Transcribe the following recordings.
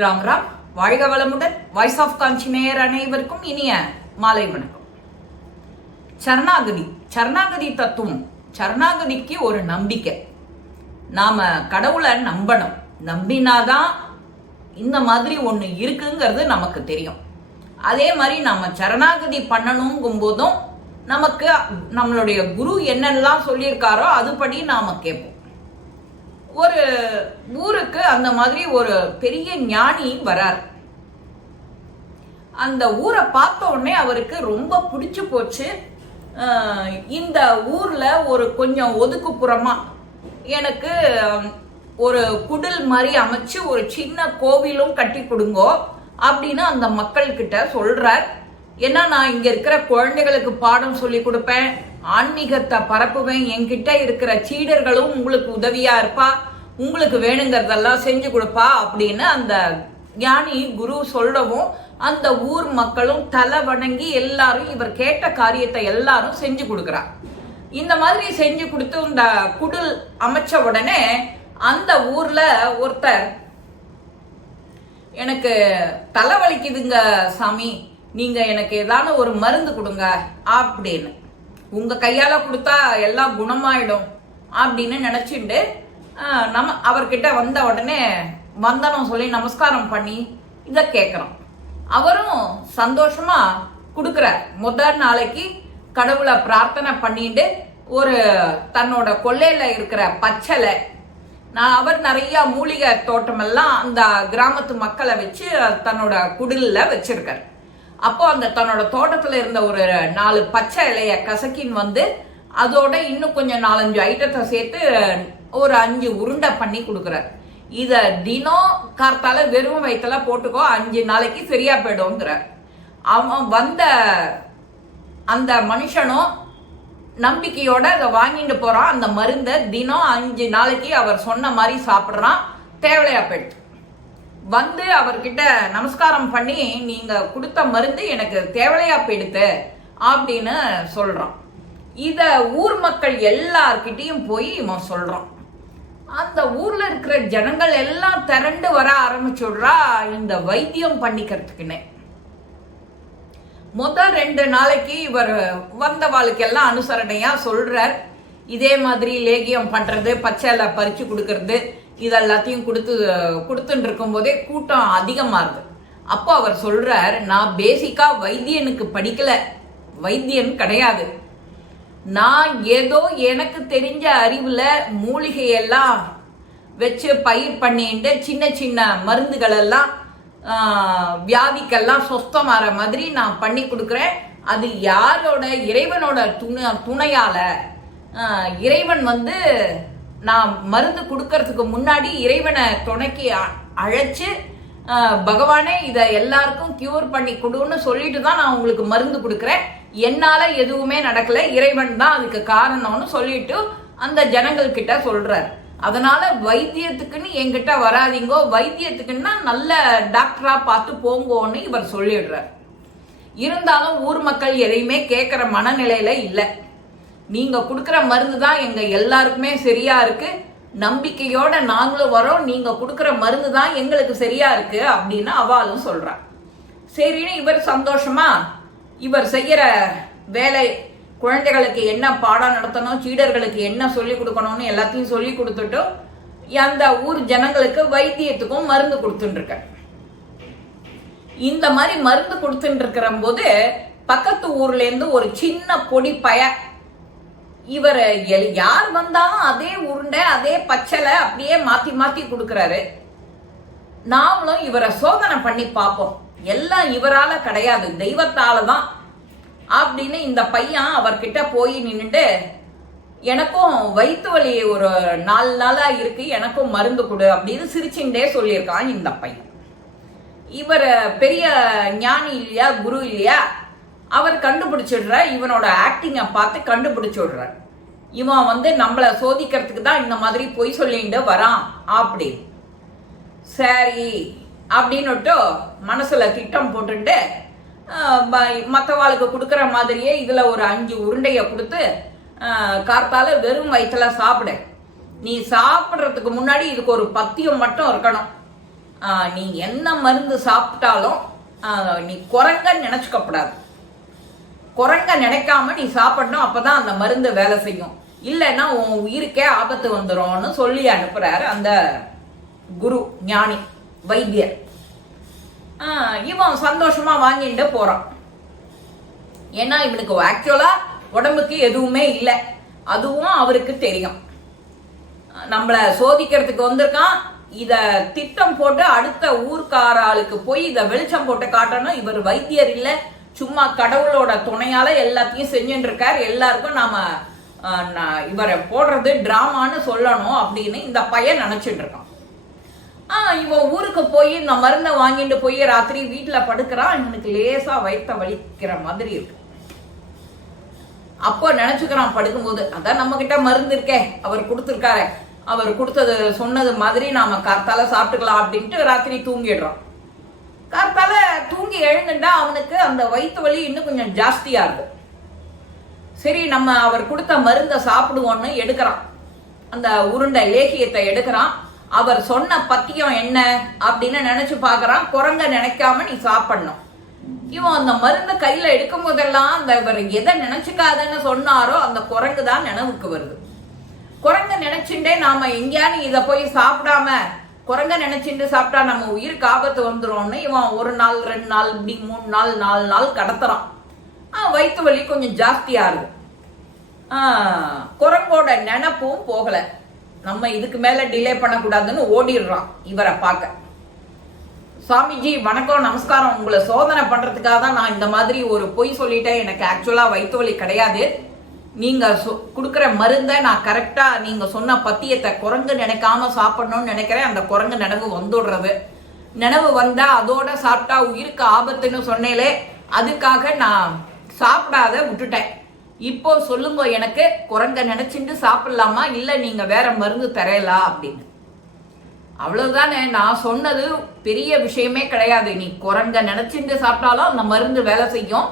ராம் ராம். வாழ்க வளமுடன். Voice of காஞ்சி நேயர் அனைவருக்கும் இனிய மாலை வணக்கம். சரணாகதி தத்துவம். சரணாகதிக்கு ஒரு நம்பிக்கை. நாம கடவுளை நம்பணும். நம்பினாதான் இந்த மாதிரி ஒண்ணு இருக்குங்கிறது நமக்கு தெரியும். அதே மாதிரி நாம சரணாகதி பண்ணணுங்கும் போதும் நமக்கு நம்மளுடைய குரு என்னெல்லாம் சொல்லியிருக்காரோ அதுபடி நாம கேட்போம். ஒரு ஊருக்கு அந்த மாதிரி ஒரு பெரிய ஞானி வரார். அந்த ஊரை பார்த்த உடனே அவருக்கு ரொம்ப பிடிச்சு போச்சு. இந்த ஊர்ல ஒரு கொஞ்சம் ஒதுக்குப்புறமா எனக்கு ஒரு குடில் மாதிரி அமைச்சு ஒரு சின்ன கோவிலும் கட்டி கொடுங்கோ அப்படின்னு அந்த மக்கள் கிட்ட சொல்றார். ஏன்னா நான் இங்க இருக்கிற குழந்தைகளுக்கு பாடம் சொல்லி கொடுப்பேன், ஆன்மீகத்தை பரப்புவேன், என்கிட்ட இருக்கிற சீடர்களும் உங்களுக்கு உதவியா இருப்பா, உங்களுக்கு வேணுங்கிறதெல்லாம் செஞ்சு கொடுப்பா அப்படின்னு அந்த ஞானி குரு சொல்லவும் அந்த ஊர் மக்களும் தலை வணங்கி எல்லாரும் இவர் கேட்ட காரியத்தை எல்லாரும் செஞ்சு கொடுக்குறார். இந்த மாதிரி செஞ்சு கொடுத்து இந்த குடில் அமைச்ச உடனே அந்த ஊர்ல ஒருத்தர், எனக்கு தலை வலிக்குதுங்க சாமி, நீங்க எனக்கு ஏதான ஒரு மருந்து கொடுங்க அப்படின்னு, உங்க கையால கொடுத்தா எல்லாம் குணமாயிடும் அப்படின்னு நினைச்சுட்டு அவர்கிட்ட வந்த உடனே வந்தனம் சொல்லி நமஸ்காரம் பண்ணி இத கேட்கிறோம். அவரும் சந்தோஷமா கொடுக்குறார். முதல் நாளைக்கு கடவுளை பிரார்த்தனை பண்ணிட்டு ஒரு தன்னோட கொள்ளையில இருக்கிற பச்சலை, அவர் நிறைய மூலிகை தோட்டமெல்லாம் அந்த கிராமத்து மக்களை வச்சு தன்னோட குடில்ல வச்சிருக்காரு. அப்போ அந்த தன்னோட தோட்டத்துல இருந்த ஒரு 4 பச்சை இலைய கசக்கின்னு வந்து அதோட இன்னும் கொஞ்சம் 4-5 ஐட்டத்தை சேர்த்து ஒரு 5 உருண்டை பண்ணி கொடுக்குறாரு. இத தினம் கார்த்தால வெறும் வயிற்றுல போட்டுக்கோ, 5 நாளைக்கு சரியா போயிடும்ங்கிறார். அவன் வந்த அந்த மனுஷனும் நம்பிக்கையோட அதை வாங்கிட்டு போறான். அந்த மருந்தை தினம் 5 நாளைக்கு அவர் சொன்ன மாதிரி சாப்பிட்றான். தேவையா போயிடுச்சு. வந்து அவர்கிட்ட நமஸ்காரம் பண்ணி, நீங்க கொடுத்த மருந்து எனக்கு தேவையா போயிடுத்து அப்படின்னு சொல்றான். இத ஊர் மக்கள் எல்லார்கிட்டையும் போய் இவன் சொல்றான். அந்த ஊர்ல இருக்கிற ஜனங்கள் எல்லாம் திரண்டு வர ஆரம்பிச்சுடுறா இந்த வைத்தியம் பண்ணிக்கிறதுக்குன்னு. முதல் 2 நாளைக்கு இவர் வந்தவாளுக்கு எல்லாம் அனுசரணையா சொல்றார். இதே மாதிரி லேகியம் பண்றது, பச்சைல பறிச்சு கொடுக்கறது, இதெல்லாத்தையும் கொடுத்துட்டு இருக்கும் போதே கூட்டம் அதிகமா இருக்கு. அப்போ அவர் சொல்றார், நான் பேசிக்கா வைத்தியனுக்கு படிக்கல, வைத்தியன் கிடையாது. நான் ஏதோ எனக்கு தெரிஞ்ச அறிவுல மூலிகையெல்லாம் வச்சு பயிர் பண்ணிட்டு சின்ன சின்ன மருந்துகள் எல்லாம் வியாதிக்கெல்லாம் சொஸ்தமாற மாதிரி நான் பண்ணி கொடுக்குறேன். அது யாரோட? இறைவனோட துணையால. இறைவன் வந்து நான் மருந்து கொடுக்கறதுக்கு முன்னாடி இறைவனை துணைக்கு அழைச்சு, பகவானே இதை எல்லாருக்கும் கியூர் பண்ணி கொடுன்னு சொல்லிட்டு தான் நான் உங்களுக்கு மருந்து கொடுக்குறேன், என்னால எதுவுமே நடக்கல, இறைவன் தான் அதுக்கு காரணம்னு சொல்லிட்டு அந்த ஜனங்கள் கிட்ட சொல்றார். அதனால வைத்தியத்துக்குன்னு என்கிட்ட வராதிங்கோ, வைத்தியத்துக்குன்னா நல்ல டாக்டரா பார்த்து போங்கோன்னு இவர் சொல்லிடுறார். இருந்தாலும் ஊர் மக்கள் எதையுமே கேட்கிற மனநிலையில இல்லை. நீங்க கொடுக்குற மருந்து தான் எங்க எல்லாருக்குமே சரியா இருக்கு, நம்பிக்கையோட நாங்களும் வரோம், நீங்க கொடுக்குற மருந்து தான் எங்களுக்கு சரியா இருக்கு அப்படின்னு அவாலும் சொல்றார். சரின்னு இவர் சந்தோஷமா இவர் செய்யற வேலை, குழந்தைகளுக்கு என்ன பாடம் நடத்தணும், சீடர்களுக்கு என்ன சொல்லி கொடுக்கணும்னு எல்லாத்தையும் சொல்லி கொடுத்துட்டு அந்த ஊர் ஜனங்களுக்கு வைத்தியத்துக்கும் மருந்து கொடுத்துட்டு இருக்க. இந்த மாதிரி மருந்து கொடுத்துட்டு இருக்கிற போது பக்கத்து ஊர்ல இருந்து ஒரு சின்ன பொடி பய, இவர் யார் வந்தாலும் அதே உருண்டை அதே பச்சலை அப்படியே மாத்தி மாத்தி கொடுக்கறாரு. நாமளும் இவரை சோதனை பண்ணி பார்ப்போம், எல்லாம் இவரால கிடையாது, தெய்வத்தால தான் அப்படின்னு இந்த பையன் அவர்கிட்ட போய் நின்றுட்டு, எனக்கும் வயிற்று வலி ஒரு 4 நாளா இருக்கு, எனக்கும் மருந்து கொடு அப்படின்னு சிரிச்சுட்டே சொல்லியிருக்கான் இந்த பையன். இவர் பெரிய ஞானி இல்லையா, குரு இல்லையா, அவர் கண்டுபிடிச்சிடுற, இவனோட ஆக்டிங்கை பார்த்து கண்டுபிடிச்சுடுற, இவன் வந்து நம்மளை சோதிக்கிறதுக்கு தான் இந்த மாதிரி பொய் சொல்லிட்டு வரான் அப்படின்னு. சரி அப்படின்னுட்டு மனசுல திட்டம் போட்டுட்டு மற்றவாளுக்கு கொடுக்குற மாதிரியே இதுல ஒரு 5 உருண்டைய கொடுத்து, கார்த்தால வெறும் வயிற்றுல சாப்பிடு, நீ சாப்பிட்றதுக்கு முன்னாடி இதுக்கு ஒரு பத்தியம் மட்டும் இருக்கணும் நீ என்ன மருந்து சாப்பிட்டாலும் நீ குரங்க நினைச்சுக்கப்படாது. குரங்க நினைக்காம நீ சாப்பிடணும், அப்பதான் அந்த மருந்து வேலை செய்யும். இல்லைன்னா உன் உயிருக்கே ஆபத்து வந்துடும்னு சொல்லி அனுப்புறாரு அந்த குரு, ஞானி, வைத்தியர். இவன் சந்தோஷமா வாங்கிட்டு போறான். ஏன்னா இவனுக்கு ஆக்சுவலா உடம்புக்கு எதுவுமே இல்லை, அதுவும் அவருக்கு தெரியும். நம்மள சோதிக்கிறதுக்கு வந்திருக்கான். இத திட்டம் போட்டு அடுத்த ஊர்க்காராளுக்கு போய் இத வெளிச்சம் போட்டு காட்டணும். இவர் வைத்தியர் இல்லை, சும்மா கடவுளோட துணையால எல்லாத்தையும் செஞ்சுட்டு இருக்கார். எல்லாருக்கும் நாம இவரை போடுறது டிராமான்னு சொல்லணும் அப்படின்னு இந்த பையன் நினைச்சிட்டு இருக்கான். இவன் ஊருக்கு போய் இந்த மருந்தை வாங்கிட்டு போய் ராத்திரி வீட்டுல படுக்கிறான். இவனுக்கு லேசா வயிற்ற வலிக்கிற மாதிரி இருக்கு. அப்போ நினைச்சுக்கிறான் படுக்கும்போது, அதான் நம்ம கிட்ட மருந்து இருக்கே, அவர் கொடுத்துருக்காரு, அவர் கொடுத்தது சொன்னது மாதிரி நாம காத்தால சாப்பிட்டுக்கலாம் அப்படின்ட்டு ராத்திரி தூங்கிடுறான். காத்தால தூங்கி எழுந்துட்டா அவனுக்கு அந்த வயிற்று வலி இன்னும் கொஞ்சம் ஜாஸ்தியா இருக்கு. சரி, நம்ம அவர் கொடுத்த மருந்தை சாப்பிடுவோன்னு எடுக்கிறான். அந்த உருண்டை லேகியத்தை எடுக்கிறான். அவர் சொன்ன பத்தியம் என்ன அப்படின்னு நினைச்சு பாக்குறான். குரங்க நினைக்காம நீ சாப்பிடணும். இவன் அந்த மருந்து கையில எடுக்கும் போதெல்லாம் அந்த இவர் எதை நினைச்சுக்காதன்னு சொன்னாரோ அந்த குரங்கு தான் நினைவுக்கு வருது. குரங்க நினைச்சுட்டே நாம எங்கேயானு இதை போய் சாப்பிடாம குரங்க நினைச்சுட்டு சாப்பிட்டா நம்ம உயிருக்கு ஆபத்து வந்துரும்னு இவன் 1 நாள் 2 நாள் இப்படி 3 நாள் 4 நாள் கடத்துறான். வயிற்று வலி கொஞ்சம் ஜாஸ்தியா இருக்கு. குரங்கோட நினைப்பும் போகல. நம்ம இதுக்கு மேல டிலே பண்ணக்கூடாதுன்னு ஓடிடுறான் இவரை பார்க்க. சாமிஜி வணக்கம், நமஸ்காரம். உங்களை சோதனை பண்றதுக்காக தான் நான் இந்த மாதிரி ஒரு பொய் சொல்லிட்டேன். எனக்கு ஆக்சுவலா வயிற்று வலி கிடையாது. நீங்க கொடுக்குற மருந்தை நான் கரெக்டா நீங்க சொன்ன பத்தியத்தை குரங்கு நினைக்காம சாப்பிடணும்னு நினைக்கிறேன். அந்த குரங்கு நினைவு வந்துடுறது. நினைவு வந்தா அதோட சாப்பிட்டா உயிருக்கு ஆபத்துன்னு சொன்னேலே, அதுக்காக நான் சாப்பிடாத விட்டுட்டேன். இப்போ சொல்லுங்க, எனக்கு குரங்க நினைச்சுட்டு சாப்பிடலாமா, இல்ல நீங்க வேற மருந்து தரலாம் அப்படின்னு. அவ்வளவுதானே, நான் சொன்னது பெரிய விஷயமே கிடையாது. நீ குரங்க நினைச்சுட்டு சாப்பிட்டாலும் அந்த மருந்து வேலை செய்யும்,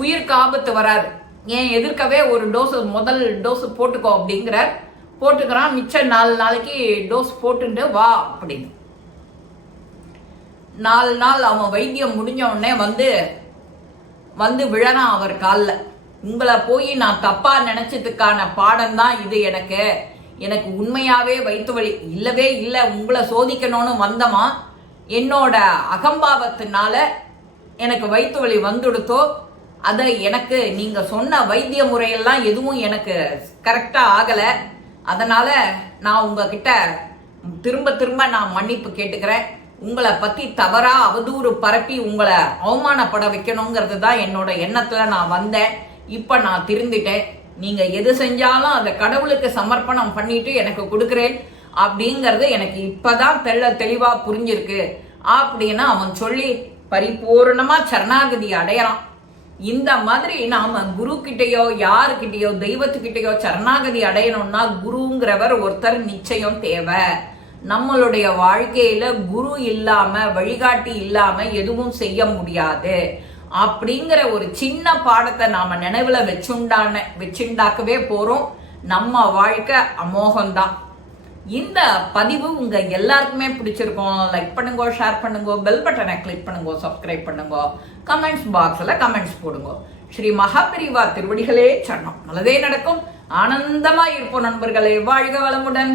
உயிருக்கு ஆபத்து வராது. ஏன் எதிர்க்கவே ஒரு டோஸ், முதல் டோஸ் போட்டுக்கோ அப்படிங்கிறார். போட்டுக்கிறான். மிச்சம் 4 நாளைக்கு டோஸ் போட்டுட்டு வா அப்படின்னு. 4 நாள் அவன் வைத்தியம் முடிஞ்ச உடனே வந்து விழறான் அவர் காலில். உங்களை போய் நான் தப்பா நினைச்சதுக்கான பாடம் தான் இது. எனக்கு உண்மையாவே வயிற்று வலி இல்லவே இல்லை. உங்களை சோதிக்கணும்னு வந்தமா, என்னோட அகம்பாவத்தினால எனக்கு வயிற்று வலி வந்துடுத்தோ. அதை எனக்கு நீங்க சொன்ன வைத்திய முறையெல்லாம் எதுவும் எனக்கு கரெக்டா ஆகல. அதனால நான் உங்ககிட்ட திரும்ப நான் மன்னிப்பு கேட்டுக்கிறேன். உங்களை பத்தி தவறா அவதூறு பரப்பி உங்களை அவமானப்பட வைக்கணுங்கிறது தான் என்னோட எண்ணத்துல நான் வந்தேன். இப்ப நான் திருந்திட்டேன். நீங்க எது செஞ்சாலும் அதை கடவுளுக்கு சமர்ப்பணம் பண்ணிட்டு எனக்கு கொடுக்குறேன் அப்படிங்கிறது எனக்கு இப்பதான் தெளிவா புரிஞ்சிருக்கு அப்படின்னு அவன் சொல்லி பரிபூர்ணமா சரணாகதி அடையறான். இந்த மாதிரி நாம குரு கிட்டையோ யாருக்கிட்டையோ தெய்வத்துக்கிட்டையோ சரணாகதி அடையணும்னா குருங்கிறவர் ஒருத்தர் நிச்சயம் தேவை. நம்மளுடைய வாழ்க்கையில குரு இல்லாம, வழிகாட்டி இல்லாம எதுவும் செய்ய முடியாது அப்படிங்கிற ஒரு சின்ன பாடத்தை நாம நினைவுல வச்சுண்டாக்கவே போறோம். நம்ம வாழ்க்கை அமோகம்தான். இந்த பதிவு உங்க எல்லாருக்குமே பிடிச்சிருக்கும். லைக் பண்ணுங்க, ஷேர் பண்ணுங்க, பெல் பட்டனை கிளிக் பண்ணுங்க, சப்ஸ்கிரைப் பண்ணுங்க, கமெண்ட்ஸ் பாக்ஸ்ல கமெண்ட்ஸ் போடுங்க. ஸ்ரீ மகாபெரிவா திருவடிகளே சரணம். நல்லதே நடக்கும். ஆனந்தமா இருப்போம் நண்பர்களே. வாழ்க வளமுடன்.